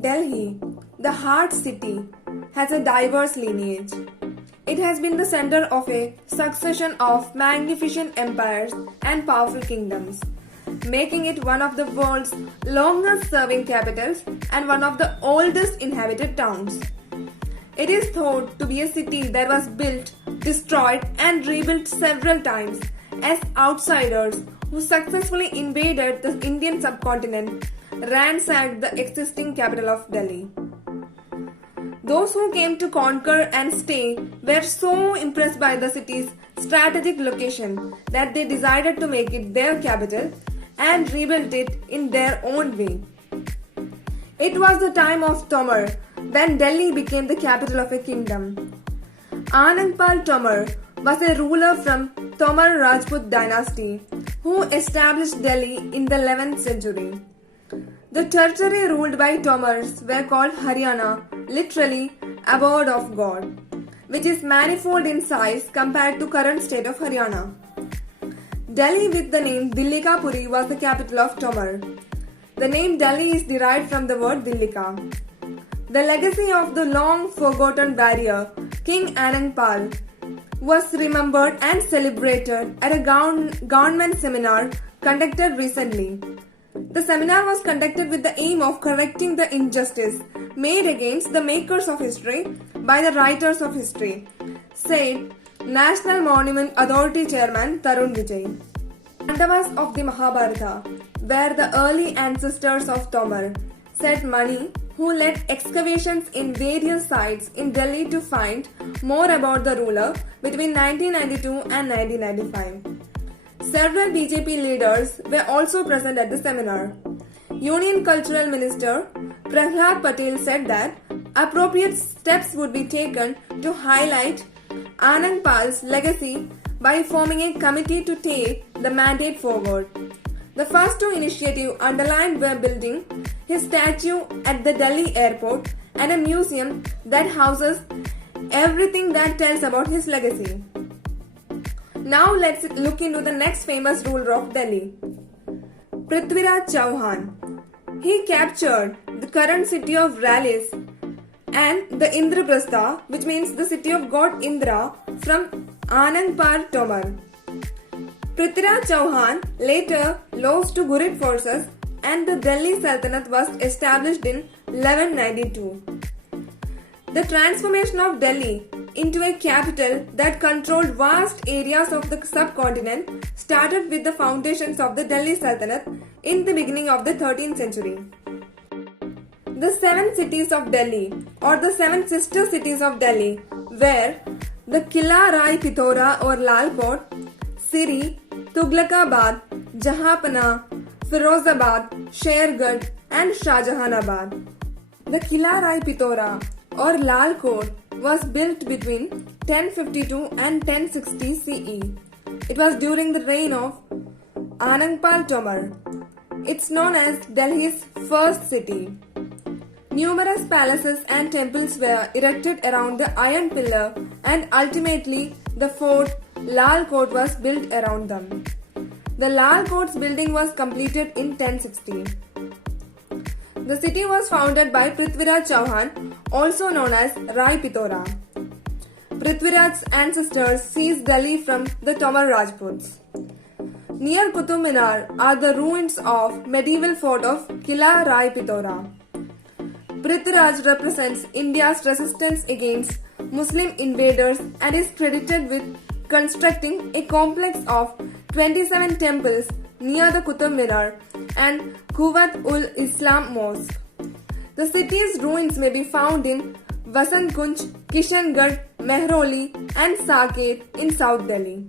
Delhi, the heart city, has a diverse lineage. It has been the center of a succession of magnificent empires and powerful kingdoms, making it one of the world's longest serving capitals and one of the oldest inhabited towns. It is thought to be a city that was built, destroyed, and rebuilt several times as outsiders who successfully invaded the Indian subcontinent ransacked the existing capital of Delhi. Those who came to conquer and stay were so impressed by the city's strategic location that they decided to make it their capital and rebuilt it in their own way. It was the time of Tomar when Delhi became the capital of a kingdom. Anandpal Tomar was a ruler from Tomar Rajput dynasty who established Delhi in the 11th century. The territory ruled by Tomars were called Haryana, literally abode of God, which is manifold in size compared to current state of Haryana. Delhi with the name Dillikapuri was the capital of Tomar. The name Delhi is derived from the word Dillika. The legacy of the long forgotten warrior King Anandpal was remembered and celebrated at a government seminar conducted recently. The seminar was conducted with the aim of correcting the injustice made against the makers of history by the writers of history, said National Monument Authority Chairman Tarun Vijay. Pandavas of the Mahabharata were the early ancestors of Tomar, said Mani, who led excavations in various sites in Delhi to find more about the ruler between 1992 and 1995. Several BJP leaders were also present at the seminar. Union Cultural Minister Prahlad Patel said that appropriate steps would be taken to highlight Anandpal's legacy by forming a committee to take the mandate forward. The first two initiatives underlined were building his statue at the Delhi airport and a museum that houses everything that tells about his legacy. Now let's look into the next famous ruler of Delhi, Prithviraj Chauhan. He captured the current city of Raleigh and the Indraprastha, which means the city of god Indra, from Anandpal Tomar. Prithviraj Chauhan later lost to Ghurid forces and the Delhi Sultanate was established in 1192. The transformation of Delhi into a capital that controlled vast areas of the subcontinent started with the foundations of the Delhi Sultanate in the beginning of the 13th century. The seven cities of Delhi, or the seven sister cities of Delhi, were the Kila Rai Pithora or Lal Kot, Siri, Tughlakabad, Jahanpana, Firozabad, Shergarh and Shahjahanabad. The Kila Rai Pithora or Lal Kot was built between 1052 and 1060 CE. It was during the reign of Anandpal Tomar. It's known as Delhi's first city. Numerous palaces and temples were erected around the iron pillar and ultimately the fort Lal Kot was built around them. The Lal Kot's building was completed in 1060. The city was founded by Prithviraj Chauhan, also known as Rai Pithora. Prithviraj's ancestors seized Delhi from the Tomar Rajputs. Near Qutub Minar are the ruins of medieval fort of Kila Rai Pithora. Prithviraj represents India's resistance against Muslim invaders and is credited with constructing a complex of 27 temples near the Qutub Minar and Quwwat-ul-Islam Mosque. The city's ruins may be found in Vasant Kunj, Kishangarh, Mehrauli and Saket in South Delhi.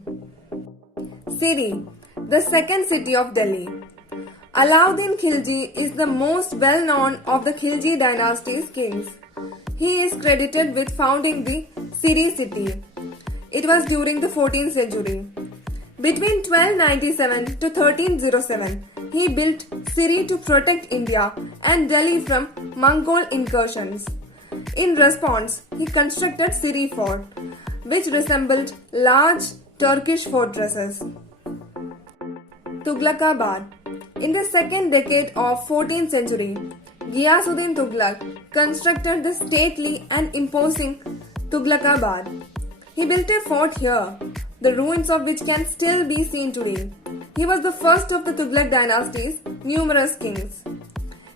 Siri, the second city of Delhi. Alauddin Khilji is the most well-known of the Khilji dynasty's kings. He is credited with founding the Siri city. It was during the 14th century. Between 1297 to 1307, he built Siri to protect India and Delhi from Mongol incursions. In response, he constructed Siri Fort, which resembled large Turkish fortresses. Tughlakabad. In the second decade of 14th century, Ghiyasuddin Tughlaq constructed the stately and imposing Tughlaqabad. He built a fort here, the ruins of which can still be seen today. He was the first of the Tughlaq dynasty's numerous kings.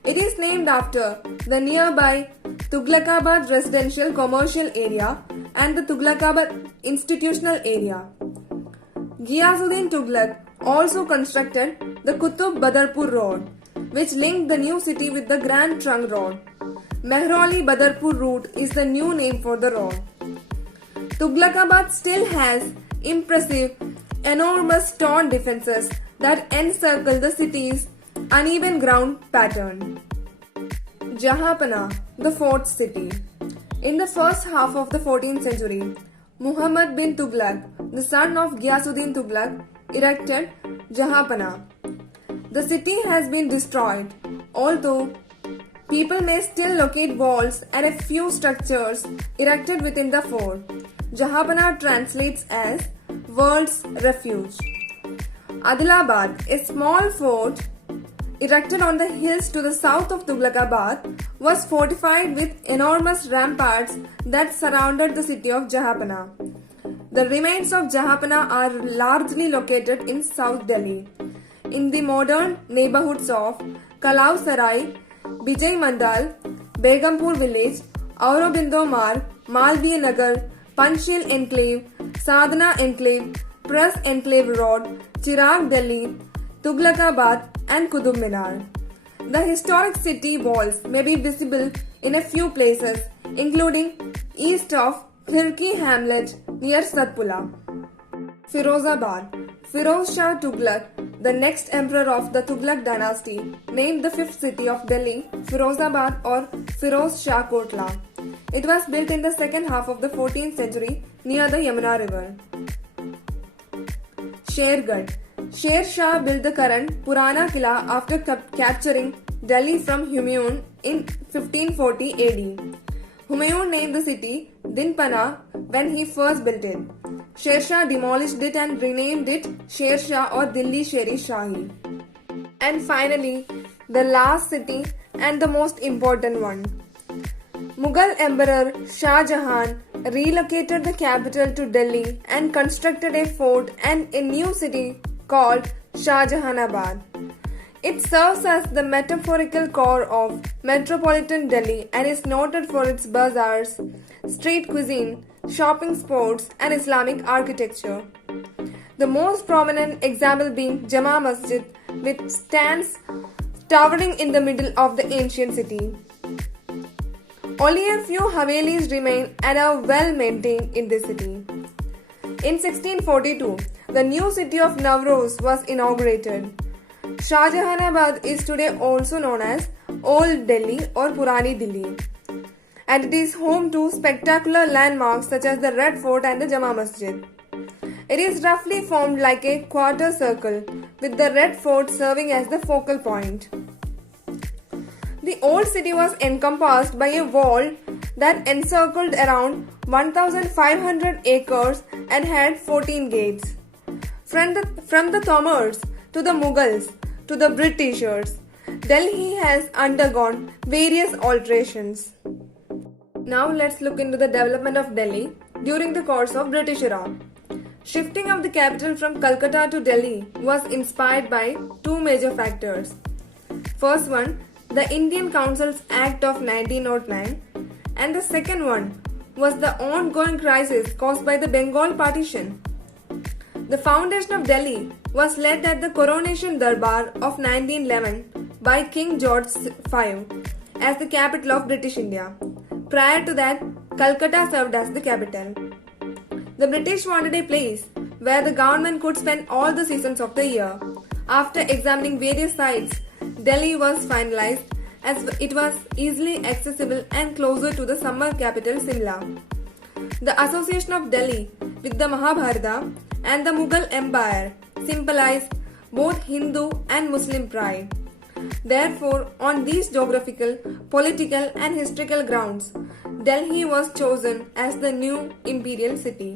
It is named after the nearby Tughlaqabad residential commercial area and the Tughlaqabad institutional area. Ghiyasuddin Tughlaq also constructed the Qutub Badarpur Road, which linked the new city with the Grand Trunk Road. Mehrauli Badarpur route is the new name for the road. Tughlaqabad still has impressive, enormous stone defenses that encircle the city's uneven ground pattern. Jahanpana, the fourth city. In the first half of the 14th century, Muhammad bin Tughlaq, the son of Ghiyasuddin Tughlaq, erected Jahanpana. The city has been destroyed, although people may still locate walls and a few structures erected within the fort. Jahanpana translates as world's refuge. Adilabad, a small fort erected on the hills to the south of Tughlaqabad, was fortified with enormous ramparts that surrounded the city of Jahanpana. The remains of Jahanpana are largely located in South Delhi, in the modern neighborhoods of Kalau Sarai, Bijay Mandal, Begumpur village, Aurobindo Marg, Malviya Nagar, Panchsheel Enclave, Sadhana Enclave, Press Enclave Road, Chirag Delhi, Tughlaqabad and Qutub Minar. The historic city walls may be visible in a few places, including east of Khirki hamlet near Satpura. Firozabad. Firoz Shah Tughlaq, the next emperor of the Tughlaq dynasty, named the fifth city of Delhi Firozabad or Firoz Shah Kotla. It was built in the second half of the 14th century near the Yamuna river. Shergarh. Sher Shah built the current Purana Kila after capturing Delhi from Humayun in 1540 AD. Humayun named the city Dinpana when he first built it. Sher Shah demolished it and renamed it Sher Shah or Dilli Sheri Shahi. And finally, the last city and the most important one. Mughal Emperor Shah Jahan relocated the capital to Delhi and constructed a fort and a new city called Shah Jahanabad. It serves as the metaphorical core of metropolitan Delhi and is noted for its bazaars, street cuisine, shopping spots, and Islamic architecture. The most prominent example being Jama Masjid, which stands towering in the middle of the ancient city. Only a few Havelis remain and are well maintained in this city. In 1642, the new city of Navroz was inaugurated. Shah Jahanabad is today also known as Old Delhi or Purani Delhi, and it is home to spectacular landmarks such as the Red Fort and the Jama Masjid. It is roughly formed like a quarter circle, with the Red Fort serving as the focal point. The old city was encompassed by a wall that encircled around 1,500 acres and had 14 gates. From the Tomars to the Mughals to the Britishers, Delhi has undergone various alterations. Now let's look into the development of Delhi during the course of British era. Shifting of the capital from Calcutta to Delhi was inspired by two major factors. First one, the Indian Councils Act of 1909, and the second one was the ongoing crisis caused by the Bengal partition. The foundation of Delhi was led at the Coronation Darbar of 1911 by King George V as the capital of British India. Prior to that, Calcutta served as the capital. The British wanted a place where the government could spend all the seasons of the year. After examining various sites, Delhi was finalized as it was easily accessible and closer to the summer capital Simla. The association of Delhi with the Mahabharata and the Mughal Empire symbolized both Hindu and Muslim pride. Therefore, on these geographical, political and historical grounds, Delhi was chosen as the new imperial city.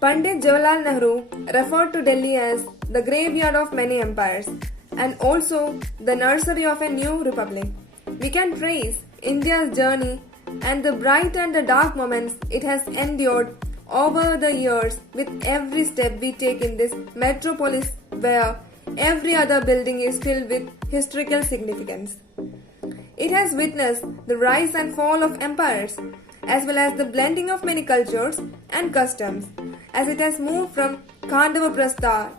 Pandit Jawaharlal Nehru referred to Delhi as the graveyard of many empires and also the nursery of a new republic. We can trace India's journey and the bright and the dark moments it has endured over the years with every step we take in this metropolis where every other building is filled with historical significance. It has witnessed the rise and fall of empires, as well as the blending of many cultures and customs, as it has moved from Indraprastha,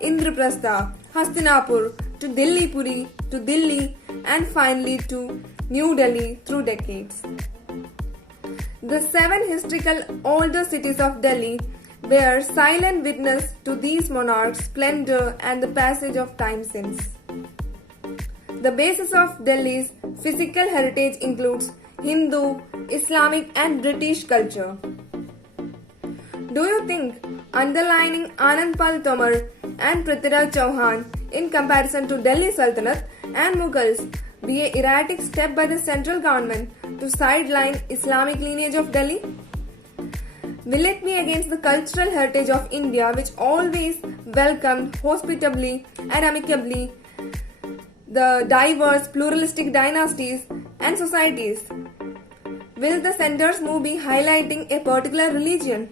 Hastinapur to Delhi to Delhi and finally to New Delhi through decades. The 7 historical older cities of Delhi bear silent witness to these monarchs' splendor and the passage of time since. The basis of Delhi's physical heritage includes Hindu, Islamic and British culture. Do you think underlining Anandpal Tomar and Prithviraj Chauhan in comparison to Delhi Sultanate and Mughals be an erratic step by the central government to sideline Islamic lineage of Delhi? Will it be against the cultural heritage of India, which always welcomed hospitably and amicably the diverse pluralistic dynasties and societies? Will the center's move be highlighting a particular religion